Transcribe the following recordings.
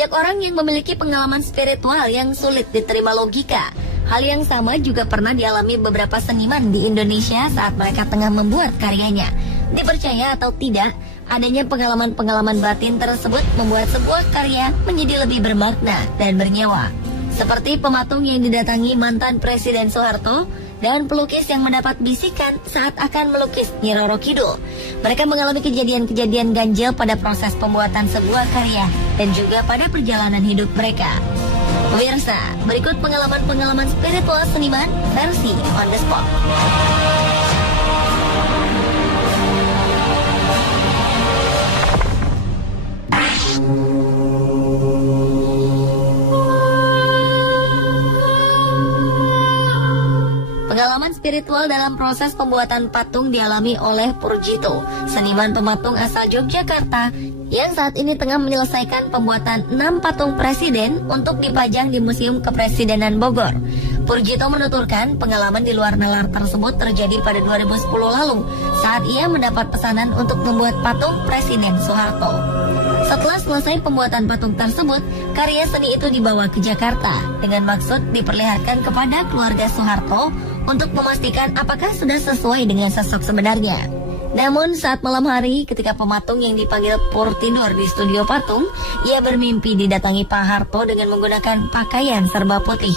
Banyak orang yang memiliki pengalaman spiritual yang sulit diterima logika. Hal yang sama juga pernah dialami beberapa seniman di Indonesia saat mereka tengah membuat karyanya. Dipercaya atau tidak, adanya pengalaman-pengalaman batin tersebut membuat sebuah karya menjadi lebih bermakna dan bernyawa. Seperti pematung yang didatangi mantan Presiden Soeharto dan pelukis yang mendapat bisikan saat akan melukis Nyi Roro Kidul. Mereka mengalami kejadian-kejadian ganjil pada proses pembuatan sebuah karya dan juga pada perjalanan hidup mereka. Pemirsa, berikut pengalaman-pengalaman spiritual seniman versi on the spot. Pengalaman spiritual dalam proses pembuatan patung dialami oleh Purjito, seniman pematung asal Yogyakarta yang saat ini tengah menyelesaikan pembuatan 6 patung presiden untuk dipajang di Museum Kepresidenan Bogor. Purjito menuturkan pengalaman di luar nalar tersebut terjadi pada 2010 lalu saat ia mendapat pesanan untuk membuat patung Presiden Soeharto. Setelah selesai pembuatan patung tersebut, karya seni itu dibawa ke Jakarta dengan maksud diperlihatkan kepada keluarga Soeharto untuk memastikan apakah sudah sesuai dengan sosok sebenarnya. Namun saat malam hari ketika pematung yang dipanggil Pur tidur di studio patung, ia bermimpi didatangi Pak Harto dengan menggunakan pakaian serba putih.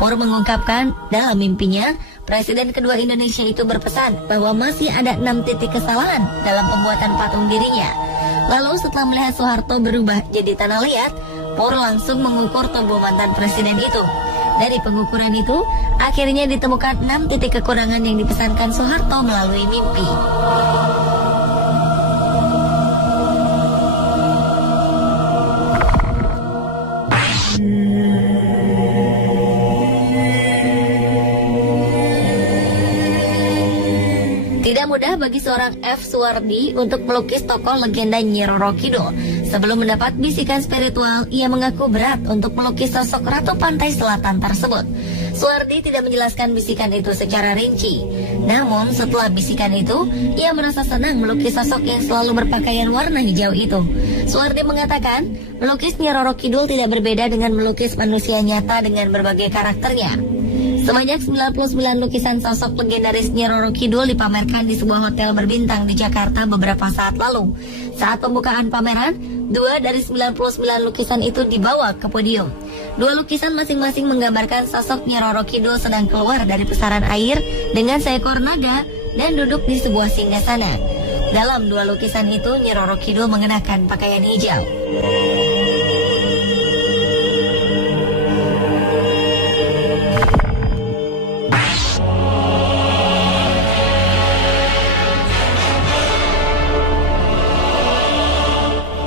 Pur mengungkapkan dalam mimpinya, Presiden kedua Indonesia itu berpesan bahwa masih ada 6 titik kesalahan dalam pembuatan patung dirinya. Lalu setelah melihat Soeharto berubah jadi tanah liat, Pur langsung mengukur tubuh mantan presiden itu. Dari pengukuran itu, akhirnya ditemukan 6 titik kekurangan yang dipesankan Soeharto melalui mimpi. Tidak mudah bagi seorang F. Suwardi untuk melukis tokoh legenda Nyi Roro Kidul. Sebelum mendapat bisikan spiritual, ia mengaku berat untuk melukis sosok Ratu Pantai Selatan tersebut. Suwardi tidak menjelaskan bisikan itu secara rinci. Namun setelah bisikan itu, ia merasa senang melukis sosok yang selalu berpakaian warna hijau itu. Suwardi mengatakan, melukis Nyi Roro Kidul tidak berbeda dengan melukis manusia nyata dengan berbagai karakternya. Sebanyak 99 lukisan sosok legendaris Nyi Roro Kidul dipamerkan di sebuah hotel berbintang di Jakarta beberapa saat lalu. Saat pembukaan pameran, 2 dari 99 lukisan itu dibawa ke podium. 2 lukisan masing-masing menggambarkan sosok Nyi Roro Kidul sedang keluar dari pusaran air dengan seekor naga dan duduk di sebuah singgasana. Dalam 2 lukisan itu, Nyi Roro Kidul mengenakan pakaian hijau.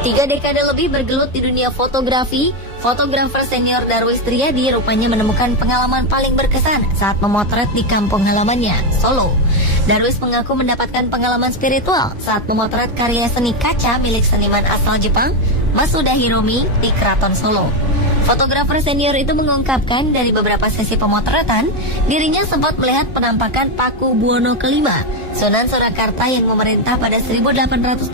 Tiga dekade lebih bergelut di dunia fotografi, fotografer senior Darwis Triadi rupanya menemukan pengalaman paling berkesan saat memotret di kampung halamannya, Solo. Darwis mengaku mendapatkan pengalaman spiritual saat memotret karya seni kaca milik seniman asal Jepang, Masuda Hiromi, di Keraton Solo. Fotografer senior itu mengungkapkan dari beberapa sesi pemotretan, dirinya sempat melihat penampakan Paku Buwono kelima, Sunan Surakarta yang memerintah pada 1820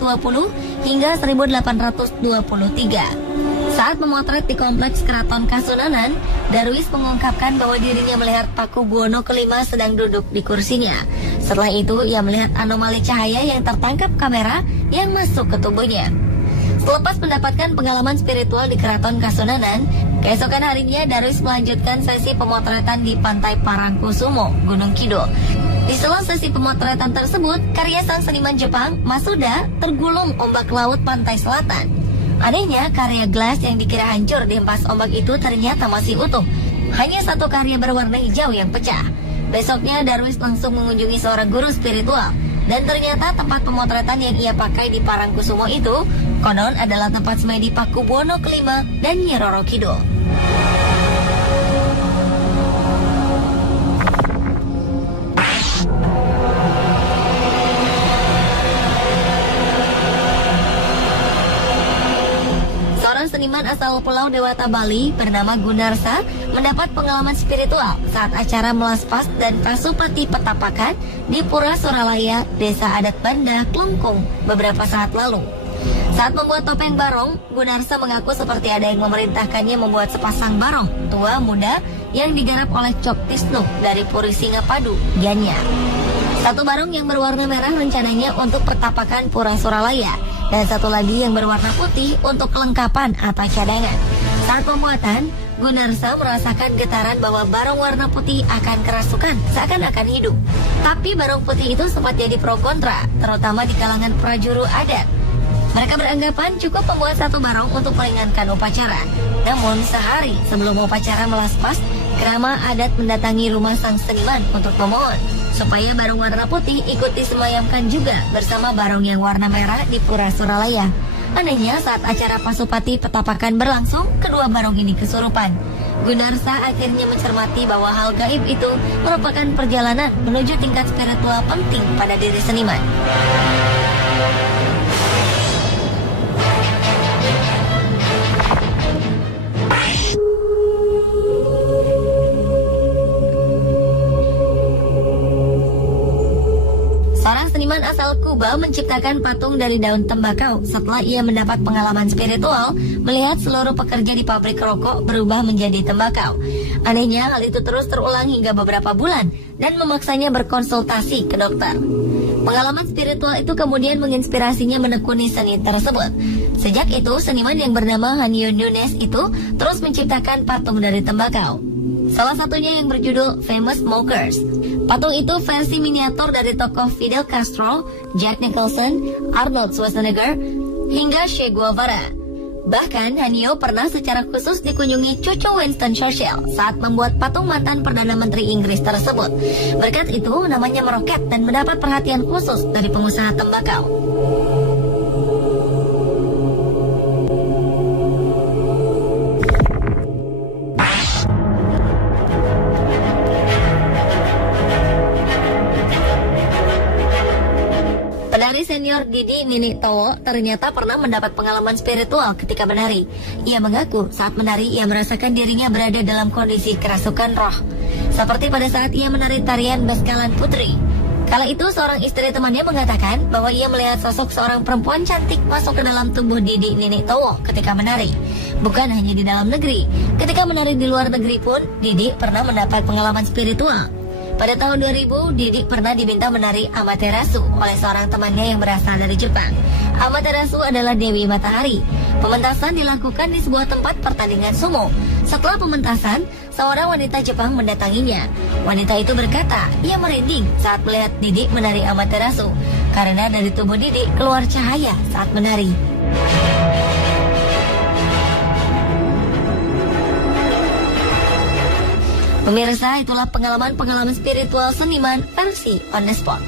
hingga 1823. Saat memotret di kompleks Keraton Kasunanan, Darwis mengungkapkan bahwa dirinya melihat Paku Buwono kelima sedang duduk di kursinya. Setelah itu, ia melihat anomali cahaya yang tertangkap kamera yang masuk ke tubuhnya. Selepas mendapatkan pengalaman spiritual di Keraton Kasunanan, keesokan harinya Darwis melanjutkan sesi pemotretan di Pantai Parangkusumo, Gunung Kidul. Di sela sesi pemotretan tersebut, karya sang seniman Jepang, Masuda, tergulung ombak laut pantai selatan. Anehnya, karya gelas yang dikira hancur dihempas ombak itu ternyata masih utuh. Hanya satu karya berwarna hijau yang pecah. Besoknya, Darwis langsung mengunjungi seorang guru spiritual. Dan ternyata tempat pemotretan yang ia pakai di Parangkusumo itu konon adalah tempat semedi Paku Buwono kelima dan Nyi Roro Kidul. Seniman asal Pulau Dewata Bali bernama Gunarsa mendapat pengalaman spiritual saat acara melaspas dan Pasupati Petapakan di Pura Suralaya, Desa Adat Banda, Klungkung beberapa saat lalu. Saat membuat topeng barong, Gunarsa mengaku seperti ada yang memerintahkannya membuat sepasang barong tua muda yang digarap oleh Cok Tisnu dari Puri Singapadu, Gianyar. Satu barong yang berwarna merah rencananya untuk pertapakan Pura Suralaya, dan satu lagi yang berwarna putih untuk kelengkapan atau cadangan. Saat pembuatan, Gunarsa merasakan getaran bahwa barong warna putih akan kerasukan, seakan-akan hidup. Tapi barong putih itu sempat jadi pro kontra, terutama di kalangan prajuru adat. Mereka beranggapan cukup membuat satu barong untuk meringankan upacara. Namun sehari sebelum upacara melaspas, kerama adat mendatangi rumah sang seniman untuk memohon supaya barong warna putih ikut disemayamkan juga bersama barong yang warna merah di Pura Suralaya. Anehnya saat acara Pasupati Petapakan berlangsung, kedua barong ini kesurupan. Gunarsa akhirnya mencermati bahwa hal gaib itu merupakan perjalanan menuju tingkat spiritual penting pada diri seniman. Seorang seniman asal Kuba menciptakan patung dari daun tembakau setelah ia mendapat pengalaman spiritual melihat seluruh pekerja di pabrik rokok berubah menjadi tembakau. Anehnya, hal itu terus terulang hingga beberapa bulan dan memaksanya berkonsultasi ke dokter. Pengalaman spiritual itu kemudian menginspirasinya menekuni seni tersebut. Sejak itu, seniman yang bernama Hanyo Nunes itu terus menciptakan patung dari tembakau. Salah satunya yang berjudul Famous Smokers. Patung itu versi miniatur dari tokoh Fidel Castro, Jack Nicholson, Arnold Schwarzenegger, hingga Che Guevara. Bahkan Hanyo pernah secara khusus dikunjungi cucu Winston Churchill saat membuat patung mantan Perdana Menteri Inggris tersebut. Berkat itu namanya meroket dan mendapat perhatian khusus dari pengusaha tembakau. Penari senior Didi Nini Towo ternyata pernah mendapat pengalaman spiritual ketika menari. Ia mengaku saat menari ia merasakan dirinya berada dalam kondisi kerasukan roh. Seperti pada saat ia menari tarian Beskalan Putri. Kala itu seorang istri temannya mengatakan bahwa ia melihat sosok seorang perempuan cantik masuk ke dalam tubuh Didi Nini Towo ketika menari. Bukan hanya di dalam negeri, ketika menari di luar negeri pun Didi pernah mendapat pengalaman spiritual. Pada tahun 2000, Didi pernah diminta menari Amaterasu oleh seorang temannya yang berasal dari Jepang. Amaterasu adalah Dewi Matahari. Pementasan dilakukan di sebuah tempat pertandingan sumo. Setelah pementasan, seorang wanita Jepang mendatanginya. Wanita itu berkata, ia merinding saat melihat Didi menari Amaterasu, karena dari tubuh Didi keluar cahaya saat menari. Pemirsa, itulah pengalaman-pengalaman spiritual seniman versi on the spot.